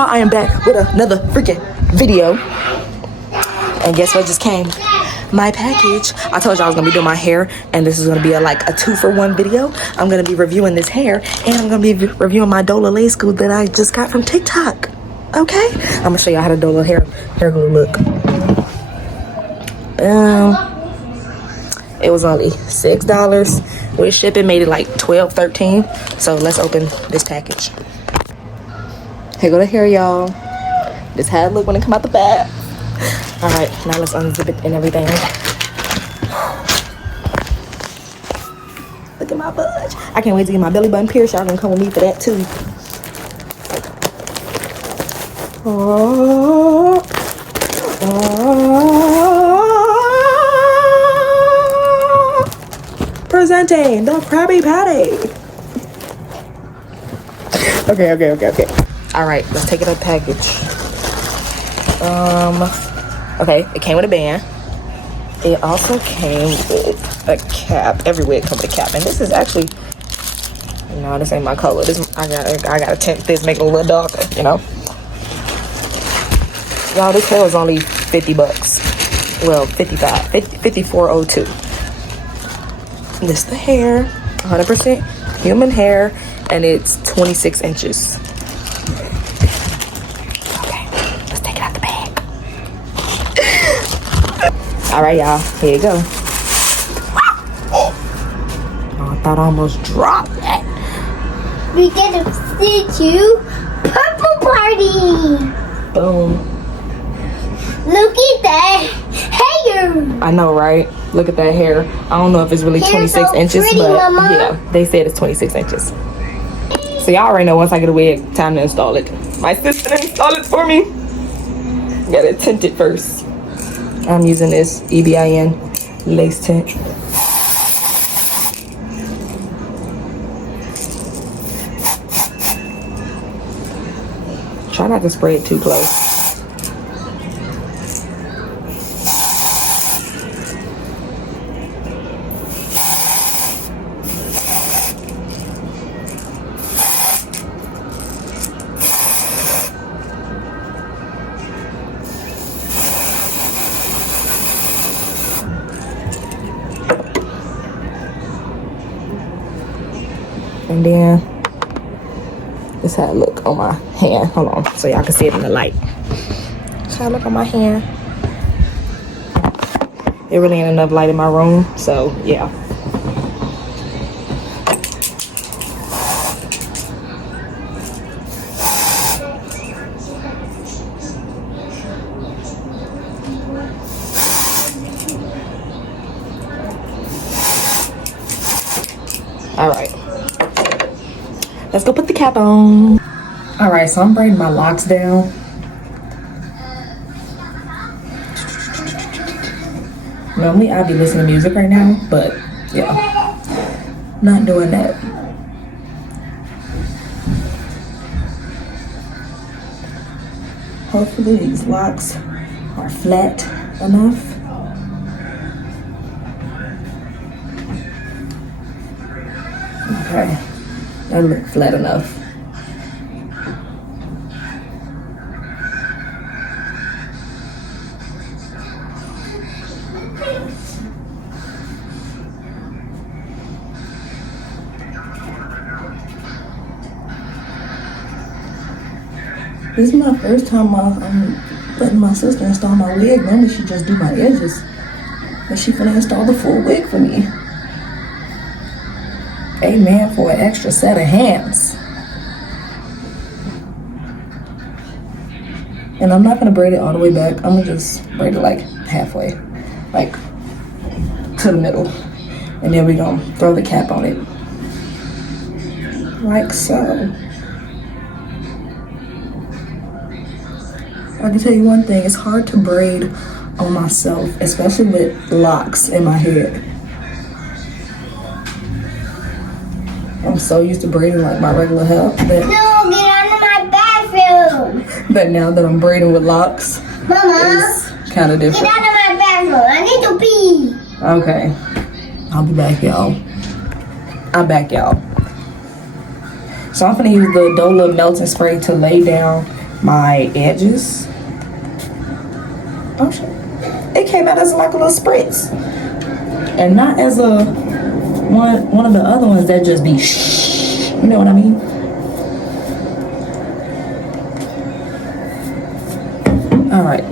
y'all, I am back with another freaking video. And guess what just came? My package. I told you I was gonna be doing my hair, and this is gonna be like a 2-for-1 video. I'm gonna be reviewing this hair, and I'm gonna be reviewing my Dola lace glue that I just got from TikTok. Okay, I'm gonna show y'all how to Dola hair glue look. It was only $6 with shipping, made it like $12, $13. So let's open this package. Here go the hair, y'all. This how it look when it come out the bag. All right, now let's unzip it and everything. Look at my budge. I can't wait to get my belly button pierced. Y'all gonna come with me for that too. Oh, presenting the Krabby Patty. Okay. All right, let's take it out of the package. Okay, it came with a band. It also came with a cap. Every wig comes with a cap, and this is actually, no, this ain't my color. This I gotta tint this, make it a little darker, you know. Y'all, this hair was only $50. Well, 54.02. This is the hair, 100% human hair, and it's 26 inches. Okay, let's take it out the bag. All right, y'all, here you go. Oh, I thought I almost dropped that. We get a statue purple party. Boom. Look at that hair. I know, right? Look at that hair. I don't know if it's really 26 so inches, pretty, but Mama. yeah, they said it's 26 inches. So y'all already know once I get a wig, time to install it. My sister installed it for me. Gotta tint it first. I'm using this EBIN lace tint. Try not to spray it too close. And then this how it look on my hand. Hold on, so y'all can see it in the light. This how it look on my hand. It really ain't enough light in my room, so yeah. All right. Let's go put the cap on. All right, so I'm braiding my locks down. Normally I'd be listening to music right now, but yeah, not doing that. Hopefully these locks are flat enough. Okay. That look flat enough. This is my first time I'm letting my sister install my wig. Normally she just do my edges, but she finna install the full wig for me. Amen for an extra set of hands. And I'm not gonna braid it all the way back. I'm gonna just braid it like halfway, like to the middle. And then we're gonna throw the cap on it. Like so. I can tell you one thing, it's hard to braid on myself, especially with locks in my head. I'm so used to braiding like my regular hair that, No, get out of my bathroom. that now that I'm braiding with locks, Mama, it's kind of get different. out of my bathroom. I need to pee. Okay, I'll be back, y'all. I'm back, y'all. So I'm gonna use the Dola melting spray to lay down my edges. Oh shit. It came out as like a little spritz. And not as a one of the other ones that just be shh. You know what I mean? Alright.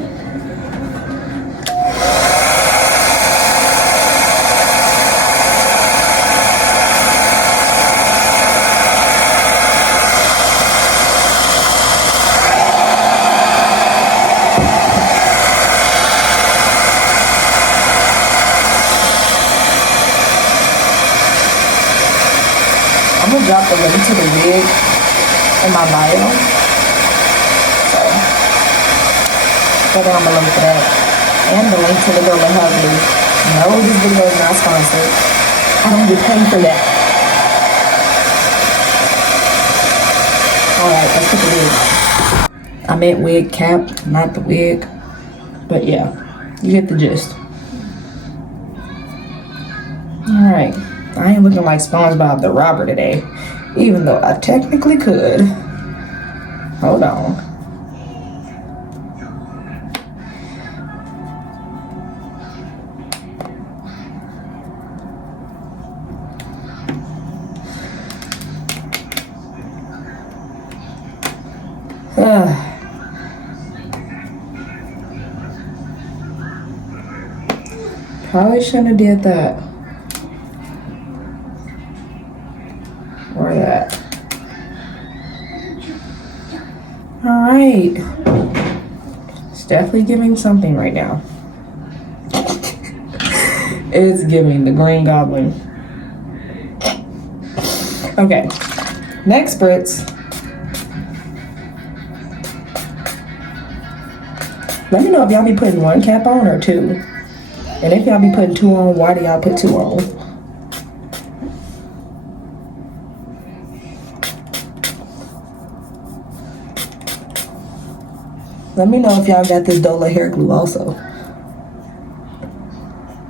I'm gonna drop the link to the wig in my bio. So go down below for that. And the link to the Dola Hubby. No, this video is not sponsored. I don't get paid for that. Alright, let's put the wig on. I meant wig cap, not the wig. But yeah, you get the gist. Alright. I ain't looking like SpongeBob the Robber today, even though I technically could. Hold on. Probably shouldn't have did that. Or that. Alright. It's definitely giving something right now. It's giving the Green Goblin. Okay. Next spritz. Let me know if y'all be putting one cap on or two. And if y'all be putting two on, why do y'all put two on? Let me know if y'all got this Dola hair glue also.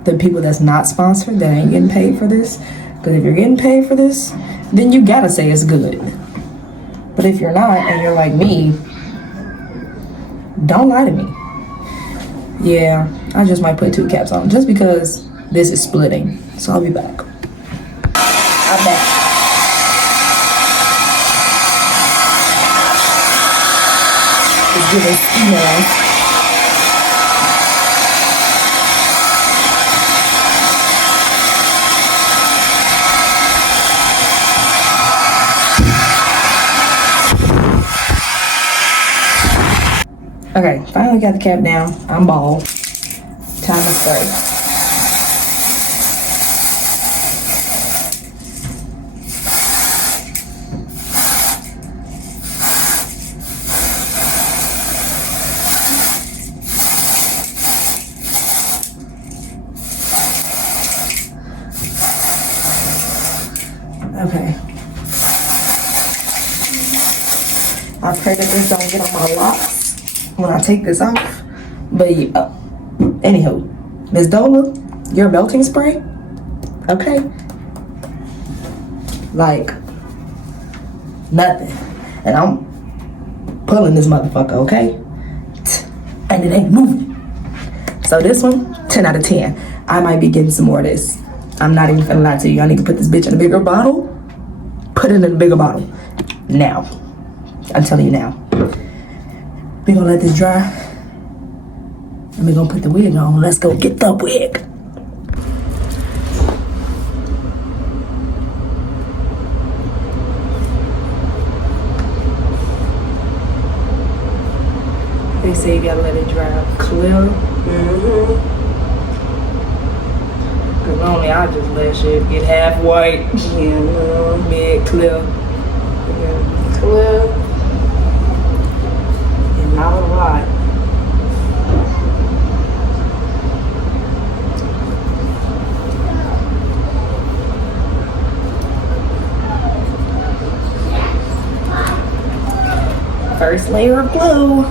The people that's not sponsored, that ain't getting paid for this. Because if you're getting paid for this, then you gotta say it's good. But if you're not, and you're like me, don't lie to me. Yeah, I just might put two caps on just because this is splitting. So I'll be back. I'm back. It's giving email. Okay, finally got the cap down. I'm bald. Time to spray. Okay. I pray that this don't get on my locks when I take this off. But yeah, anywho, Miss Dola, your melting spray, okay? Like nothing. And I'm pulling this motherfucker, okay? And it ain't moving. So this one, 10 out of 10. I might be getting some more of this. I'm not even gonna lie to you. I need to put this bitch in a bigger bottle. Put it in a bigger bottle. Now. I'm telling you now. We're gonna let this dry. And we're gonna put the wig on. Let's go get the wig. They say you gotta let it dry clear. Cause normally I just let shit get half white. Yeah, mid clear. Yeah, clear. And not a lot. First layer of glue.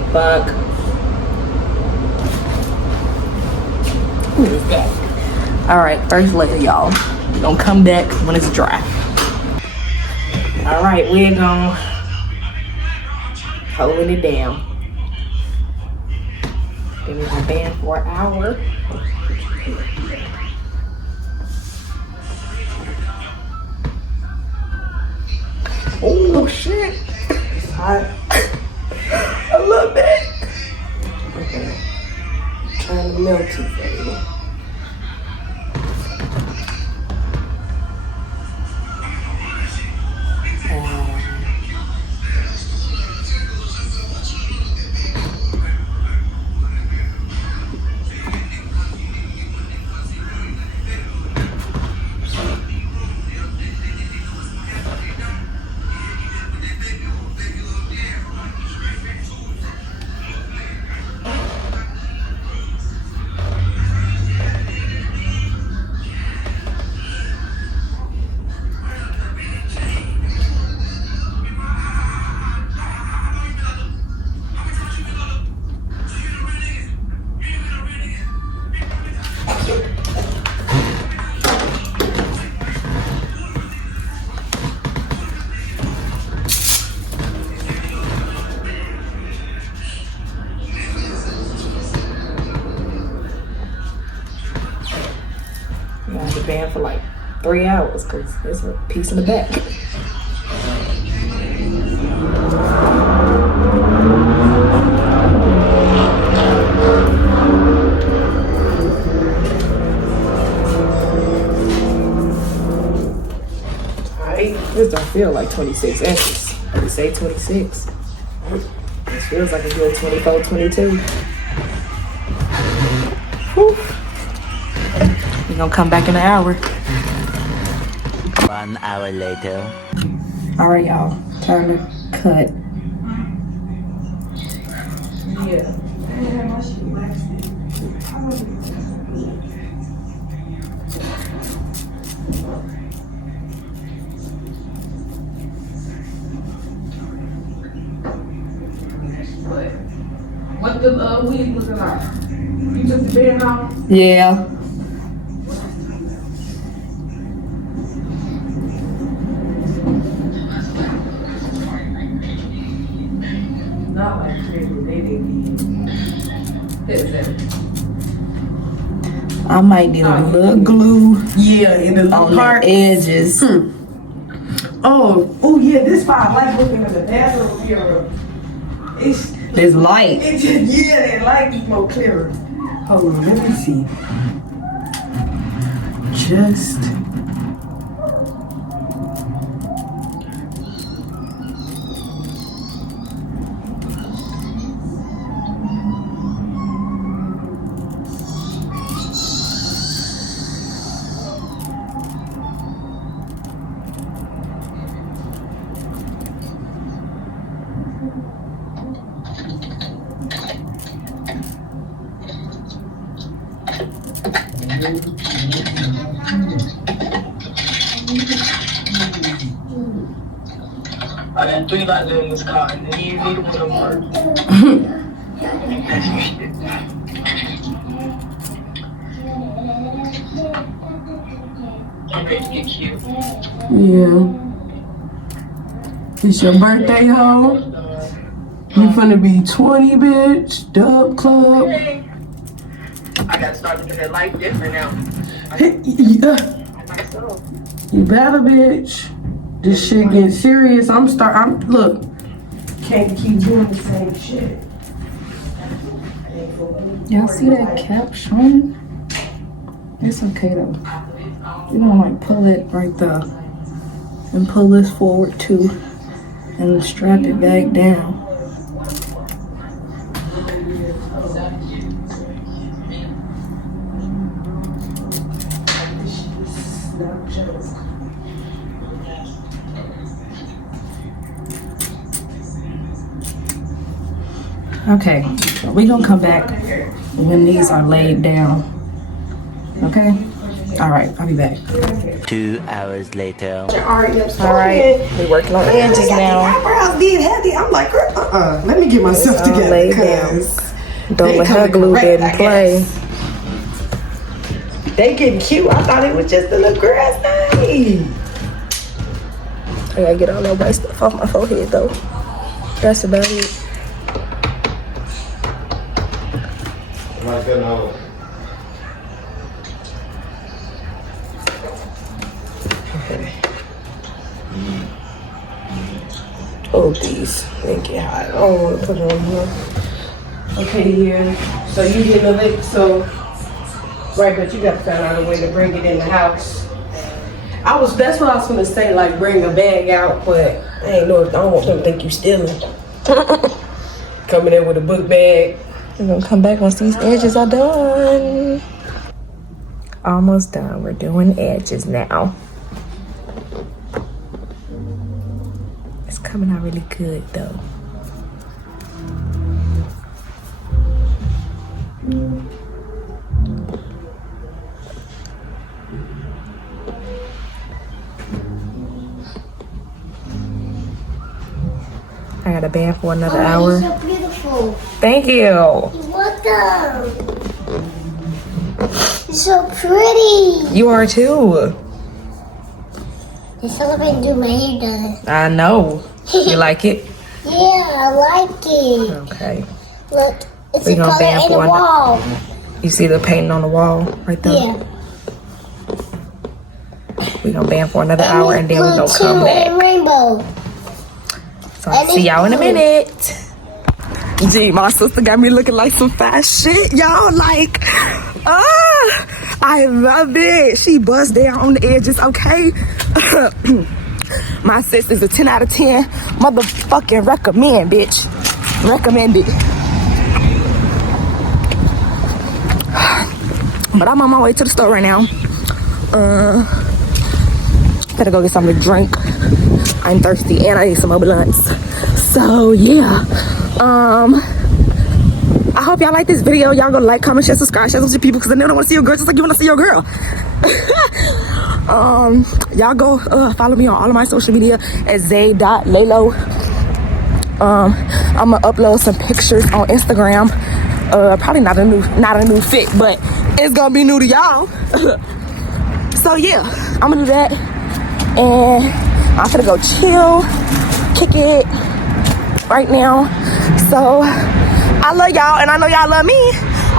big buck. Who is that? All right, first layer, y'all. We're gonna come back when it's dry. All right, we're gonna holding it down. Give me my band for an hour. Oh shit! It's hot. A little bit. Okay. Trying to melt it, baby. I had to band for like 3 hours because there's a piece in the back. Alright, this don't feel like 26 inches. They say 26. This feels like a good 24, 22. Whew. We're gonna come back in an hour. 1 hour later. Alright, y'all. Time to cut. Yeah. What the weed looking like? You took the band off? Yeah. Not like crazy, they didn't. I might need a little glue Yeah, in the on part. the edges. Oh yeah, this part I like looking at the bathroom mirror. It's light. just, yeah, that light is more clearer. Hold on, let me see. Just. I got 3 lights in this car, and neither one of them work. I'm ready to get cute. Yeah. It's your birthday, ho? You finna be 20, bitch. Dub club. I got to start looking at life different now. Yeah. Myself. You better, bitch. This shit getting serious. Look. Can't keep doing the same shit. Y'all see that cap showing? It's okay though. You don't like pull it right there. And pull this forward too. And strap it back down. Okay, we gonna come back when these are laid down. Okay? All right, I'll be back. 2 hours later. All right, we working on edges now. Eyebrows being heavy. I'm like, let me get myself together. Lay down. Cause Dola hair glue didn't play. they getting cute. I thought it was just a little grass thing. I gotta get all that white stuff off my forehead though. That's about it. Oh, these they get hot. I don't want to put it on here. Okay, here. So you getting a lick? So right, but you got to find out a way to bring it in the house. That's what I was gonna say, like bring a bag out, but I don't want them to think you stealing. Coming in with a book bag. We're gonna come back once these edges are done. Almost done. We're doing edges now. It's coming out really good though. I got a band for another hour. You're so beautiful. Thank you. Welcome. You're so pretty. You are too. You still haven't do my hair done. I know. You like it? Yeah, I like it. Okay. Look, it's We a gonna color band in the for wall. You see the painting on the wall right there? Yeah. We gonna band for another hour and then we gonna Blue come too, back. and rainbow. So I'll see y'all in a minute. Gee, my sister got me looking like some fast shit, y'all. Like, I love it. She buzzed down on the edges, okay? My sis is a 10 out of 10. Motherfucking recommend, bitch. Recommend it. But I'm on my way to the store right now. Gotta go get something to drink. I'm thirsty and I need some more blunts. So yeah. I hope y'all like this video. Y'all gonna like, comment, share, subscribe, share with your people because I know they want to see your girl just like you want to see your girl. Y'all go follow me on all of my social media at zay.lalo. I'm gonna upload some pictures on Instagram. Probably not a new fit, but it's gonna be new to y'all. So yeah, I'm gonna do that, and I'm gonna go chill, kick it right now. So I love y'all, and I know y'all love me.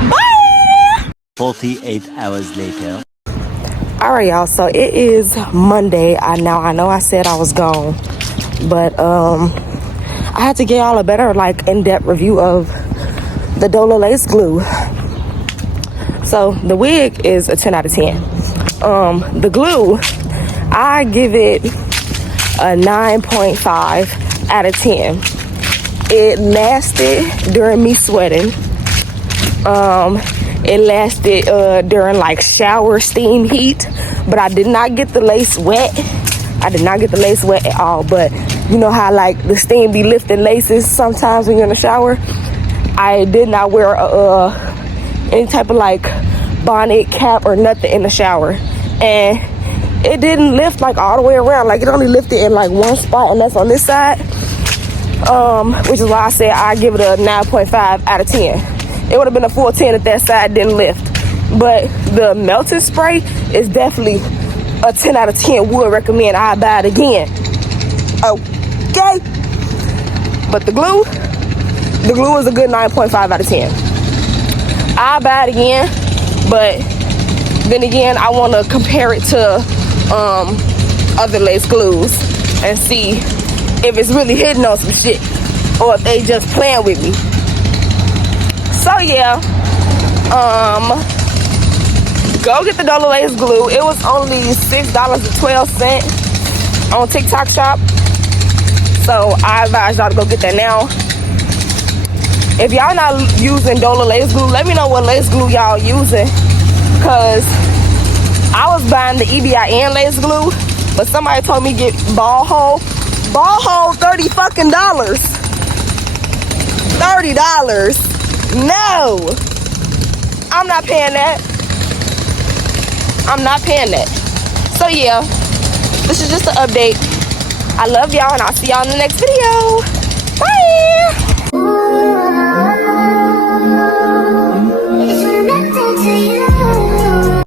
Bye. 48 hours later. All right, y'all. So it is Monday. I know I said I was gone, but I had to get y'all a better, like, in-depth review of the Dola lace glue. So the wig is a 10 out of 10. The glue, I give it a 9.5 out of 10. It lasted during me sweating. It lasted during like shower steam heat, but I did not get the lace wet. I did not get the lace wet at all, but you know how like the steam be lifting laces sometimes when you're in the shower? I did not wear any type of like bonnet, cap, or nothing in the shower. And it didn't lift like all the way around. Like it only lifted in like one spot, and that's on this side. Which is why I said I give it a 9.5 out of 10. It would have been a full 10 if that side didn't lift. But the melting spray is definitely a 10 out of 10. Would recommend. I buy it again. Okay. But the glue is a good 9.5 out of 10. I buy it again, but then again, I want to compare it to other lace glues and see if it's really hitting on some shit or if they just playing with me. So yeah, go get the Dola lace glue. It was only $6.12 on TikTok shop. So I advise y'all to go get that now. If y'all not using Dola lace glue, let me know what lace glue y'all using. Cause I was buying the EBIN lace glue, but somebody told me get ball hole. Ball hole $30 fucking $30. No, I'm not paying that. I'm not paying that. So yeah, this is just an update. I love y'all, and I'll see y'all in the next video.